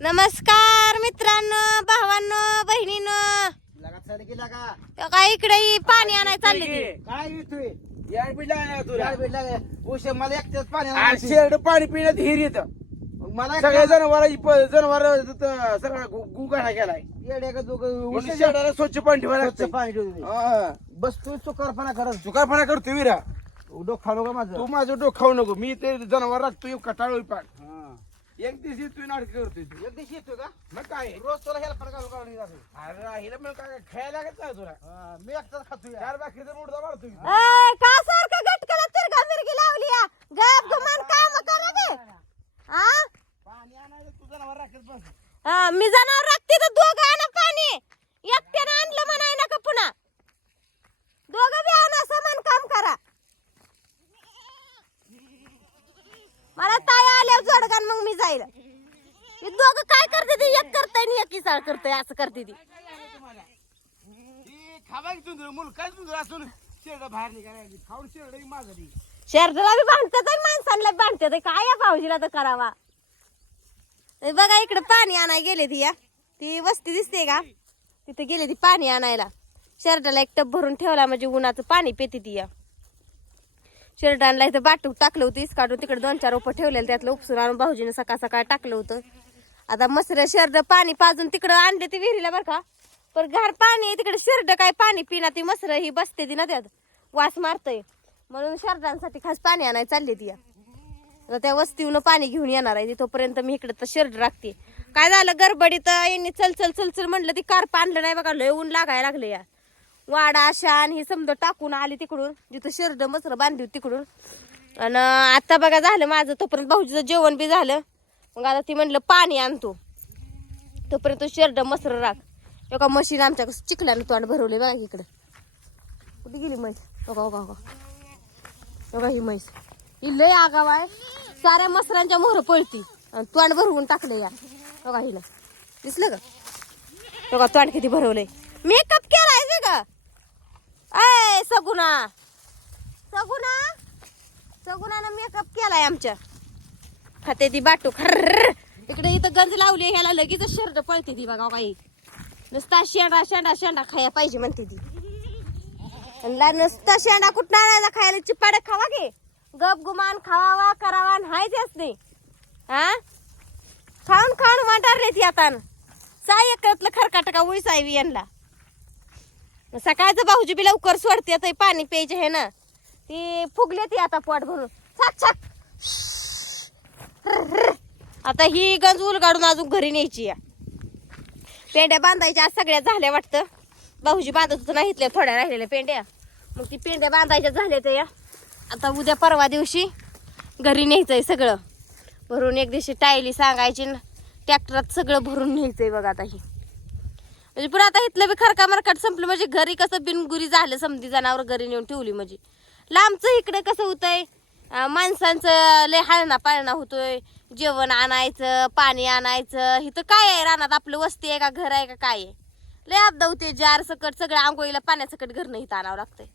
नमस्कार मित्रांनो भावांनो बहिणींनो. लगा चाल की लगा तो काय इकडे ही पाणी आणायला चालली ती? काय येतोय यार बिडला आहे तुला काय भेटला काय उश मला एकट्याच पाणी आणि आणायचं. शेरड पाणी पिण्यात हिर येत मग मला सगळ्या जनावर जनावर सगळा गुगाडा केलाय. येड्या का दोघं म्हणून उश शेरडाला स्वच्छ पाणी ठेवायला स्वच्छ लागतं पाणी ठेवते हा. बस तू चुकारपणा करत. चुकारपणा करतो विरा. डोक खाणू का माझं. तू माझं डोकं खाऊ नको. मी ते जनावर राखतो कटाळू पाक. हा. एक दिवशी तू नाटक करतोय तू. एक दिवशी येतोय का? मग काय? रोज तुला हेल्प जातो. अरे राहिलं मग काय खायला लागत नाही तुला? हा, मी एकटाच खातोय. चार बाकीचा मुडदा ए, का सारखं गटकला तिरका मिरगी लावली या? गप गुमान काम करा दे. हा? पाणी आणायला तू जनावर राखत बस. हा, मी जनावर राखते तर दोघं आणा पाणी एकट्यानं आणलं म्हणाय नका पुन्हा दोघं बी आणा समान काम करा मला ताई आल्यावर जोडगान मग मी जाईल हे दोघं काय करते ते एक इसाळ करताय असं करते ती. खावा की तुंदर मुल काय तुंदर असून? शेरड बाहेर निघायला खाऊन शेरड माझं ती. शर्टला बी बांधतात आहे माणसांना आहे. काय या भाऊजीला तर करावा? बघा इकडे पाणी आणाय गेले ती या. ती वस्ती दिसते का? तिथे गेले ती पाणी आणायला. शर्टाला एक टप भरून ठेवला म्हणजे उन्हाचं पाणी पेते ती या. शर्ट आणला इथं बाटूक टाकलं होतं इस काढून तिकडे दोन चार रोपं ठेवलेलं त्यातलं उपसून आणून भाऊजीने सकाळ सकाळ टाकलं होतं. आता मसर शर्ट पाणी पाजून तिकडं आणले ते विहिरीला बरं का? पण घर पाणी आहे तिकडे शर्ट काय पाणी पिना ती मसर ही बसते ती ना त्यात वास मारतय. म्हणून शर्टांसाठी खास पाणी आणायला चालली ती या. आता त्या वस्तीहून पाणी घेऊन येणार आहे ती तोपर्यंत मी इकडे तर शर्ट राखते. काय झालं गडबडीत यांनी चल चल चल चल म्हणलं ती कार पाणलं नाही बघा लय ऊन लागायला लागले या. वाडा शान ही समजा टाकून आली तिकडून जिथं शर्ट मसर बांधली तिकडून. आणि आता बघा झालं माझं तोपर्यंत भाऊजीचं जेवण बी झालं. मग आता ती म्हणलं पाणी आणतो तोपर्यंत शर्ट मसर राख. एका मशीन आमच्या चिखल्यानं तोंड भरवले बघा इकडं. कुठे गेली म्हैस? बघा बघा बघा. बघा ही म्हैस. ही लय आगाव आहे. साऱ्या मसरांच्या मोहर पळती. आणि तोंड भरवून टाकलं या. बघा हिला. दिसलं का? बघा तोंड किती भरवलंय. मेकअप केलाय बे का अय सगुना सगुना सगुनानं मेकअप केलाय आमच्या. खाते ती बाटू. खर्र इकडे इथं गंज लावली ह्याला लगेच शर्ट पळते ती बघा काही नुसता शेंडा शेंडा शेंडा खाया पाहिजे म्हणते ती. आणि नुसता शेंडा कुठं आणायचा खायला? चिपाड खावा घे गप गुमान खावावा करावा हायच नाही. हा? खाऊन खाऊन वाटारले ती आता. साय करतलं खरकाट का उळी सायवी यांना. सकाळचं भाऊजी बी लवकर सोडते पाणी प्यायचे हे ना. ती फुगले ती आता पोट भरून. छाक छाक. आता ही गंज उलगाडून अजून घरी न्यायची या पेंड्या बांधायच्या आज सगळ्या झाल्या वाटतं. भाऊजी बांधत होतं नाही इथल्या थोड्या राहिलेल्या पेंड्या. मग ती पेंड्या बांधायच्या झाल्या तर या आता उद्या परवा दिवशी घरी न्यायचंय सगळं. भरून एक दिवशी टायली सांगायची ट्रॅक्टरात सगळं भरून न्यायचंय बघा आता ही. म्हणजे पुढे आता इथलं बी खरका मरकाट संपलं म्हणजे घरी कसं बिनगुरी झालं समधी जनावर घरी नेऊन ठेवली म्हणजे. लांबचं इकडे कसं होतंय? माणसांचं लय हाळणा पाळणा होतोय. जेवण आणायचं पाणी आणायचं इथं काय आहे? रानात आपलं वस्ती आहे का घर आहे का काय आहे? लय आपदा होते जार सकट सगळं आंघोळीला पाण्यासकट घरनं इथं आणावं लागतंय.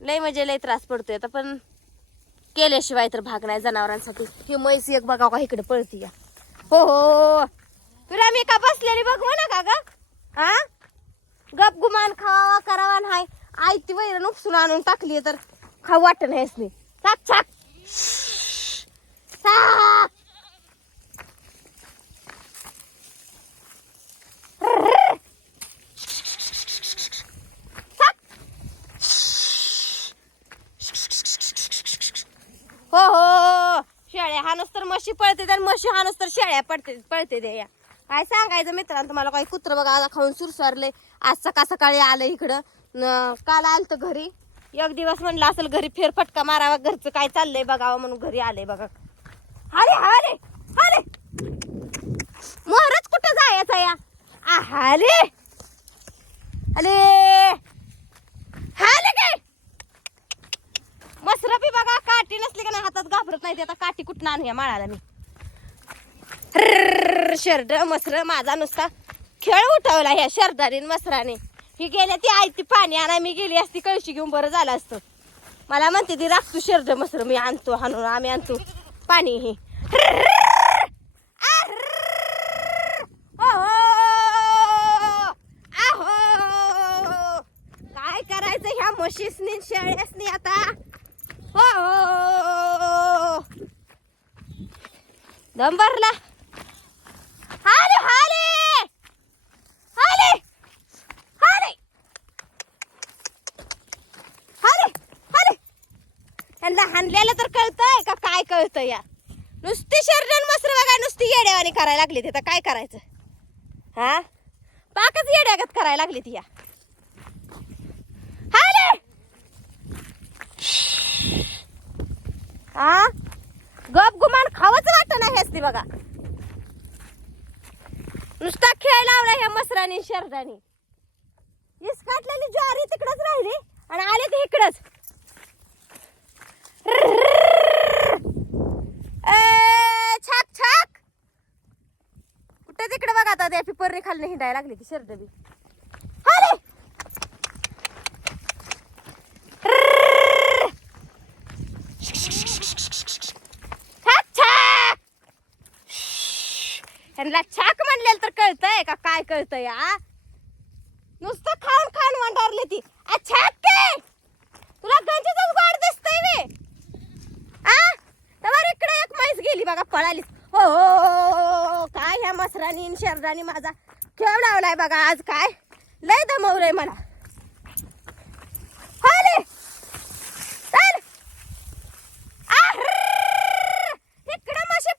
लय म्हणजे लय त्रास पडतोय आता पण केल्याशिवाय तर भाग नाही जनावरांसाठी. ही म्हैस एक बघा का इकडे पळती या. हो हो, हो हो तुला मी का बसलेली बघ हो ना का ग? हा गप गुमान खावा करावा नाही. आई ती वैरण उपसून आणून टाकली तर खाऊ वाटत नाहीस नाही चाक हो हो शेळ्या हानस तर म्हशी पळते आणि म्हशी हानस तर शेळ्या पडते पळते द्या या. काय सांगायचं मित्रांनो तुम्हाला काही कुत्र बघा खाऊन सुरसारले. आज सकाळ सकाळी आलं इकडं. न- काल आलत घरी. एक दिवस म्हणलं असेल घरी फेरफटका मारावा घरचं काय चाललंय बघावं म्हणून घरी आले बघा. अरे अरे हाले मोहरच कुठं जायचा या? आ, हाले हाले हाले काय मसर बी बघा काठी नसली का नाही हातात घाबरत नाही ते आता काठी कुठं आणूया माळाला मी? शर्ट मसर माझा नुसता खेळ उठवला ह्या शर्टाने मसराने. ही गेल्या ती आई ती पाणी आणा मी गेली असती कळशी घेऊन बरं झालं असतं. मला म्हणते ती राखतो शर्ज मसर मी आणतो हाणून आम्ही आणतो पाणी हे. काय करायचं ह्या म्हशीसनी शेळ्यासनी आता? हो दम भरला. कळतंय का? काय कळतं या नुसती शरीर मसर बघा नुसती येड्यावानी करायला लागली तिथं काय करायचं? हा? पाकच येड्यागत करायला लागली ती या हा? गप गुमान खावच वाटत नाही हेच बघा. नुसता खेळ लावला ह्या मसरानी शरदानी. इसकाटलेली ज्वारी तिकडच राहिली आणि आले ते इकडच छाक छाक कुठे तिकडे बघा आता त्या पिपरने खाली हिंडायला लागली ती शर्ट बी. छाक छाक म्हणलेलं तर कळतंय का? काय कळतंय आ? नुसतं खाऊन खाऊन वंडारली ती. आ, छाक के! तुला गंजीच गोड दिसतंय वे आ? तर इकडे एक म्हैस गेली बघा पळाली हो हो, हो, हो. हो, मसरानी आणि शरदानी माझा खेळ लावलाय बघा आज काय? लय दमवलंय मला. हाले!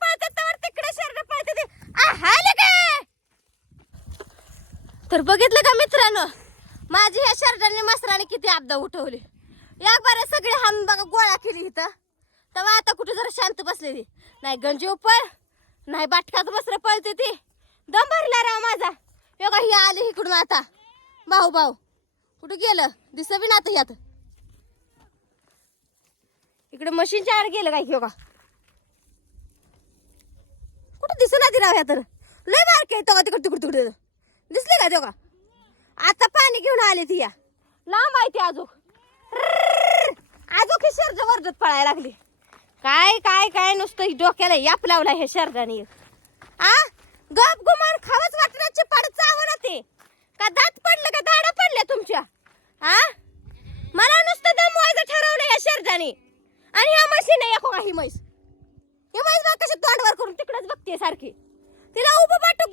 पळतात तर तिकडे ते काय तर बघितलं का मित्रांनो? माझी ह्या शर्टाने मसराने किती आपदा उठवली. या बरं सगळे हम बघा गोळा केली इथं. तेव्हा आता कुठे जरा शांत बसलेली. नाही गंजी उपर. नाही बाटकाच मसर पळते ती. दम भरला राव माझा. हे ही आली इकडून आता. भाऊ भाऊ कुठं गेलं? दिस बी ना आता यात. इकडे मशीनच्या आड गेलं काय योगा कुठं कुठं दिसना ती राव ह्या तर? लय बारके आहे तो तिकडे तिकडे तिकडे. दिसले का तो आता पाणी घेऊन आले ती या. लांब आहे ती आजूक. आजूक ही शर्ज वर्जत पळायला लागली. काय काय काय नुसतं ही डोक्याला याप लावला हे शर्जाने आ? गप गुमान खावच वाटण्याची पड चावलं ते. का दात पडलं का दाडा पडल्या तुमच्या? आ? मला नुसतं दमवायचं ठरवलं या शर्जाने आणि ह्या नाही एको काही म्हैस. ही म्हैस बघ कशी तोंडवर करून तिकडच बघते सारखी. तिला उभं बाटूक